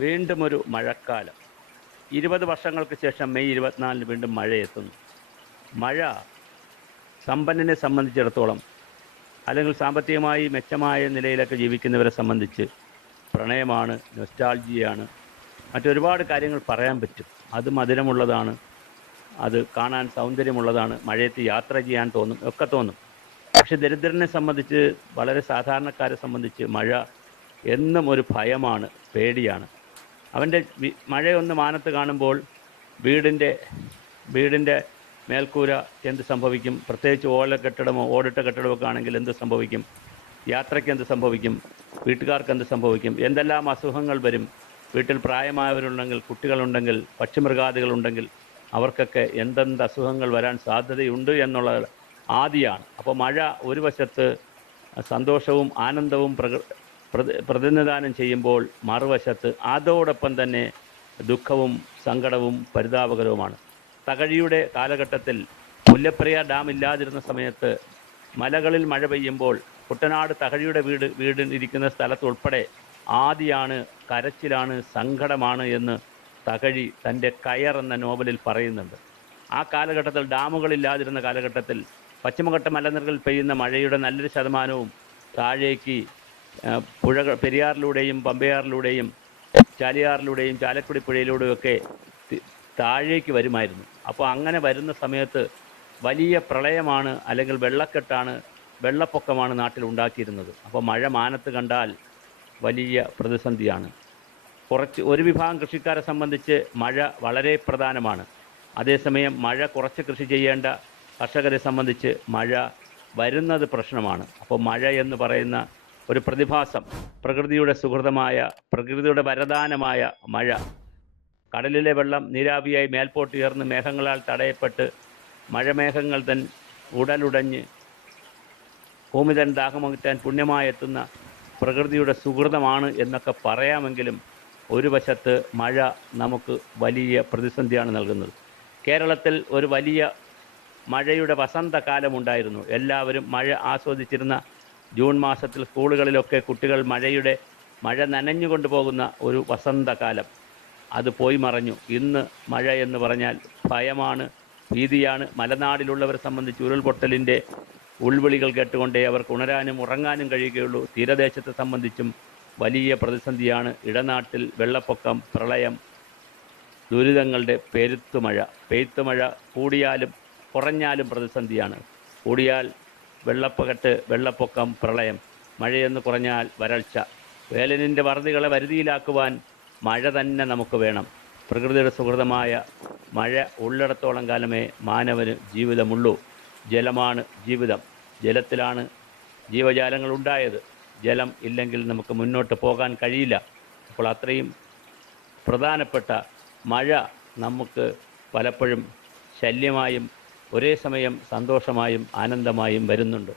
വീണ്ടും ഒരു മഴക്കാലം. 20 വർഷങ്ങൾക്ക് ശേഷം മെയ് 24-ന് വീണ്ടും മഴയെത്തുന്നു. മഴ സമ്പന്നനെ സംബന്ധിച്ചിടത്തോളം, അല്ലെങ്കിൽ സാമ്പത്തികമായി മെച്ചമായ നിലയിലൊക്കെ ജീവിക്കുന്നവരെ സംബന്ധിച്ച് പ്രണയമാണ്, നൊസ്റ്റാൾജിയാണ്, മറ്റൊരുപാട് കാര്യങ്ങൾ പറയാൻ പറ്റും. അത് മധുരമുള്ളതാണ്, അത് കാണാൻ സൗന്ദര്യമുള്ളതാണ്, മഴയത്ത് യാത്ര ചെയ്യാൻ തോന്നും, ഒക്കെ തോന്നും. പക്ഷെ ദരിദ്രനെ സംബന്ധിച്ച്, വളരെ സാധാരണക്കാരെ സംബന്ധിച്ച് മഴ എന്നും ഒരു ഭയമാണ്, പേടിയാണ്. അവൻ്റെ മഴയൊന്ന് മാനത്ത് കാണുമ്പോൾ വീടിൻ്റെ മേൽക്കൂര എന്ത് സംഭവിക്കും, പ്രത്യേകിച്ച് കെട്ടിടമോ ഓടിട്ട കെട്ടിടമൊക്കെ ആണെങ്കിൽ എന്ത് സംഭവിക്കും, യാത്രയ്ക്ക് എന്ത് സംഭവിക്കും, വീട്ടുകാർക്ക് എന്ത് സംഭവിക്കും, എന്തെല്ലാം അസുഖങ്ങൾ വരും, വീട്ടിൽ പ്രായമായവരുണ്ടെങ്കിൽ, കുട്ടികളുണ്ടെങ്കിൽ, പക്ഷിമൃഗാദികളുണ്ടെങ്കിൽ അവർക്കൊക്കെ എന്തെന്ത് അസുഖങ്ങൾ വരാൻ സാധ്യതയുണ്ട് എന്നുള്ളത് ആദിയാണ്. അപ്പോൾ മഴ ഒരു വശത്ത് സന്തോഷവും ആനന്ദവും പ്രതിനിധാനം ചെയ്യുമ്പോൾ, മറുവശത്ത് അതോടൊപ്പം തന്നെ ദുഃഖവും സങ്കടവും പരിതാപകരവുമാണ്. തകഴിയുടെ കാലഘട്ടത്തിൽ മുല്ലപ്പെരിയാർ ഡാം ഇല്ലാതിരുന്ന സമയത്ത് മലകളിൽ മഴ പെയ്യുമ്പോൾ കുട്ടനാട് തകഴിയുടെ വീടിരിക്കുന്ന സ്ഥലത്തുൾപ്പെടെ ആദിയാണ്, കരച്ചിലാണ്, സങ്കടമാണ് എന്ന് തകഴി തൻ്റെ കയർ എന്ന നോവലിൽ പറയുന്നുണ്ട്. ആ കാലഘട്ടത്തിൽ, ഡാമുകളില്ലാതിരുന്ന കാലഘട്ടത്തിൽ, പശ്ചിമഘട്ട മലനിരകളിൽ പെയ്യുന്ന മഴയുടെ നല്ലൊരു ശതമാനവും താഴേക്ക് പുഴകൾ, പെരിയാറിലൂടെയും പമ്പയാറിലൂടെയും ചാലിയാറിലൂടെയും ചാലക്കുടി പുഴയിലൂടെയൊക്കെ താഴേക്ക് വരുമായിരുന്നു. അപ്പോൾ അങ്ങനെ വരുന്ന സമയത്ത് വലിയ പ്രളയമാണ്, അല്ലെങ്കിൽ വെള്ളക്കെട്ടാണ്, വെള്ളപ്പൊക്കമാണ് നാട്ടിൽ ഉണ്ടാക്കിയിരുന്നത്. അപ്പോൾ മഴ മാനത്ത് കണ്ടാൽ വലിയ പ്രതിസന്ധിയാണ്. ഒരു വിഭാഗം കൃഷിക്കാരെ സംബന്ധിച്ച് മഴ വളരെ പ്രധാനമാണ്. അതേസമയം മഴ കുറച്ച് കൃഷി ചെയ്യേണ്ട കർഷകരെ സംബന്ധിച്ച് മഴ വരുന്നത് പ്രശ്നമാണ്. അപ്പോൾ മഴ എന്ന് പറയുന്ന ഒരു പ്രതിഭാസം, പ്രകൃതിയുടെ സുഹൃതമായ, പ്രകൃതിയുടെ വരദാനമായ മഴ, കടലിലെ വെള്ളം നീരാവിയായി മേൽപോട്ടുയർന്ന് മേഘങ്ങളാൽ തടയപ്പെട്ട് മഴമേഘങ്ങൾ തൻ ഉടലുടഞ്ഞ് ഭൂമി തൻ ദാഹമകറ്റാൻ പുണ്യമായെത്തുന്ന പ്രകൃതിയുടെ സുഹൃതമാണ് എന്നൊക്കെ പറയാമെങ്കിലും ഒരു വശത്ത് മഴ നമുക്ക് വലിയ പ്രതിസന്ധിയാണ് നൽകുന്നത്. കേരളത്തിൽ ഒരു വലിയ മഴയുടെ വസന്തകാലമുണ്ടായിരുന്നു. എല്ലാവരും മഴ ആസ്വദിച്ചിരുന്ന ജൂൺ മാസത്തിൽ സ്കൂളുകളിലൊക്കെ കുട്ടികൾ മഴ നനഞ്ഞുകൊണ്ട് പോകുന്ന ഒരു വസന്തകാലം, അത് പോയി മറഞ്ഞു. ഇന്ന് മഴ എന്ന് പറഞ്ഞാൽ ഭയമാണ്, ഭീതിയാണ്. മലനാടിലുള്ളവരെ സംബന്ധിച്ച് ഉരുൾപൊട്ടലിൻ്റെ ഉൾവിളികൾ കേട്ടുകൊണ്ടേ അവർക്ക് ഉണരാനും ഉറങ്ങാനും കഴിയുകയുള്ളൂ. തീരദേശത്തെ സംബന്ധിച്ചും വലിയ പ്രതിസന്ധിയാണ്. ഇടനാട്ടിൽ വെള്ളപ്പൊക്കം, പ്രളയം, ദുരിതങ്ങളുടെ പെയ്ത്തുമഴ കൂടിയാലും കുറഞ്ഞാലും പ്രതിസന്ധിയാണ്. കൂടിയാൽ വെള്ളപ്പൊക്കം, പ്രളയം. മഴയെന്ന് കുറഞ്ഞാൽ വരൾച്ച. വേനലിൻ്റെ വറുതികളെ വരുതിയിലാക്കുവാൻ മഴ തന്നെ നമുക്ക് വേണം. പ്രകൃതിയുടെ സുഹൃതമായ മഴ ഉള്ളിടത്തോളം കാലമേ മാനവന് ജീവിതമുള്ളൂ. ജലമാണ് ജീവിതം. ജലത്തിലാണ് ജീവജാലങ്ങൾ ഉണ്ടായത്. ജലം ഇല്ലെങ്കിൽ നമുക്ക് മുന്നോട്ട് പോകാൻ കഴിയില്ല. അപ്പോൾ അത്രയും പ്രധാനപ്പെട്ട മഴ നമുക്ക് പലപ്പോഴും ശല്യമായും ഒരേ സമയം സന്തോഷമായും ആനന്ദമായും വരുന്നുണ്ട്.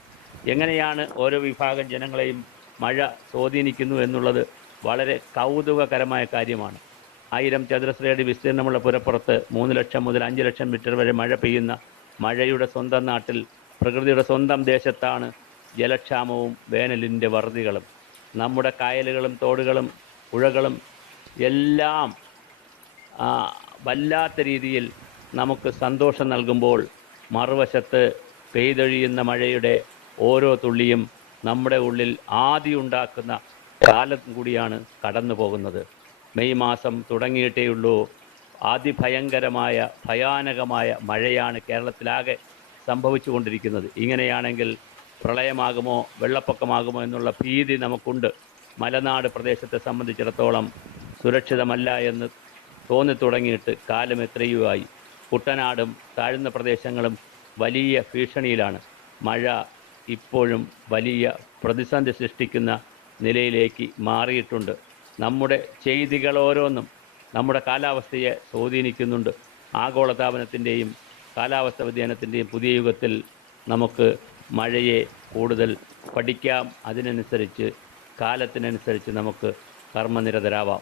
എങ്ങനെയാണ് ഓരോ വിഭാഗം ജനങ്ങളെയും മഴ സ്വാധീനിക്കുന്നു എന്നുള്ളത് വളരെ കൗതുകകരമായ കാര്യമാണ്. 1000 ചതുരശ്ര അടി വിസ്തീർണമുള്ള പുരപ്പുറത്ത് 3 ലക്ഷം മുതൽ 5 ലക്ഷം മീറ്റർ വരെ മഴ പെയ്യുന്ന മഴയുടെ സ്വന്തം നാട്ടിൽ, പ്രകൃതിയുടെ സ്വന്തം ദേശത്താണ് ജലക്ഷാമവും വേനലിൻ്റെ വറുതികളും. നമ്മുടെ കായലുകളും തോടുകളും പുഴകളും എല്ലാം വല്ലാത്ത രീതിയിൽ നമുക്ക് സന്തോഷം നൽകുമ്പോൾ, മറുവശത്ത് പെയ്തൊഴിയുന്ന മഴയുടെ ഓരോ തുള്ളിയും നമ്മുടെ ഉള്ളിൽ ആദി ഉണ്ടാക്കുന്ന കാലം കൂടിയാണ് കടന്നു പോകുന്നത്. മെയ് മാസം തുടങ്ങിയിട്ടേയുള്ളൂ. അതിഭയങ്കരമായ, ഭയാനകമായ മഴയാണ് കേരളത്തിലാകെ സംഭവിച്ചു കൊണ്ടിരിക്കുന്നത്. ഇങ്ങനെയാണെങ്കിൽ പ്രളയമാകുമോ, വെള്ളപ്പൊക്കമാകുമോ എന്നുള്ള ഭീതി നമുക്കുണ്ട്. മലനാട് പ്രദേശത്തെ സംബന്ധിച്ചിടത്തോളം സുരക്ഷിതമല്ല എന്ന് തോന്നിത്തുടങ്ങിയിട്ട് കാലം എത്രയോ ആയി. കുട്ടനാടും താഴ്ന്ന പ്രദേശങ്ങളും വലിയ ഭീഷണിയിലാണ്. മഴ ഇപ്പോഴും വലിയ പ്രതിസന്ധി സൃഷ്ടിക്കുന്ന നിലയിലേക്ക് മാറിയിട്ടുണ്ട്. നമ്മുടെ ചെയ്തികൾ ഓരോന്നും നമ്മുടെ കാലാവസ്ഥയെ സ്വാധീനിക്കുന്നുണ്ട്. ആഗോളതാപനത്തിൻ്റെയും കാലാവസ്ഥ വ്യതിയാനത്തിൻ്റെയും പുതിയ യുഗത്തിൽ നമുക്ക് മഴയെ കൂടുതൽ പഠിക്കാം. അതിനനുസരിച്ച്, കാലത്തിനനുസരിച്ച് നമുക്ക് കർമ്മനിരതരാവാം.